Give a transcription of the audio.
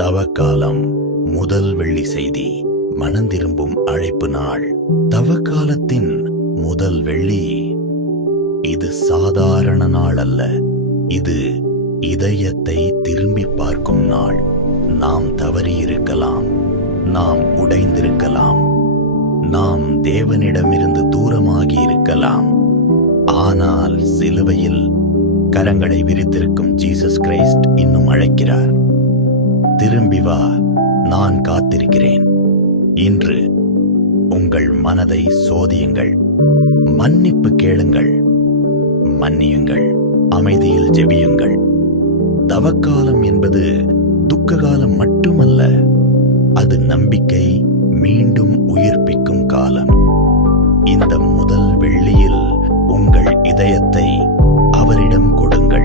தவக்காலம் முதல் வெள்ளி செய்தி. மனந்திரும்பும் அழைப்பு நாள். தவக்காலத்தின் முதல் வெள்ளி. இது சாதாரண நாள் அல்ல, இது இதயத்தை திரும்பி பார்க்கும் நாள். நாம் தவறியிருக்கலாம், நாம் உடைந்திருக்கலாம், நாம் தேவனிடமிருந்து தூரமாகி இருக்கலாம். ஆனால் சிலுவையில் கரங்களை விரித்திருக்கும் ஜீசஸ் கிரைஸ்ட் இன்னும் அழைக்கிறார். திரும்பி வா, நான் காத்திருக்கிறேன். இன்று உங்கள் மனதை சோதியுங்கள், மன்னிப்பு கேளுங்கள், மன்னியுங்கள், அமைதியில் ஜெபியுங்கள். தவக்காலம் என்பது துக்ககாலம் மட்டுமல்ல, அது நம்பிக்கை மீண்டும் உயிர்ப்பிக்கும் காலம். இந்த முதல் வெள்ளியில் உங்கள் இதயத்தை அவரிடம் கொடுங்கள்.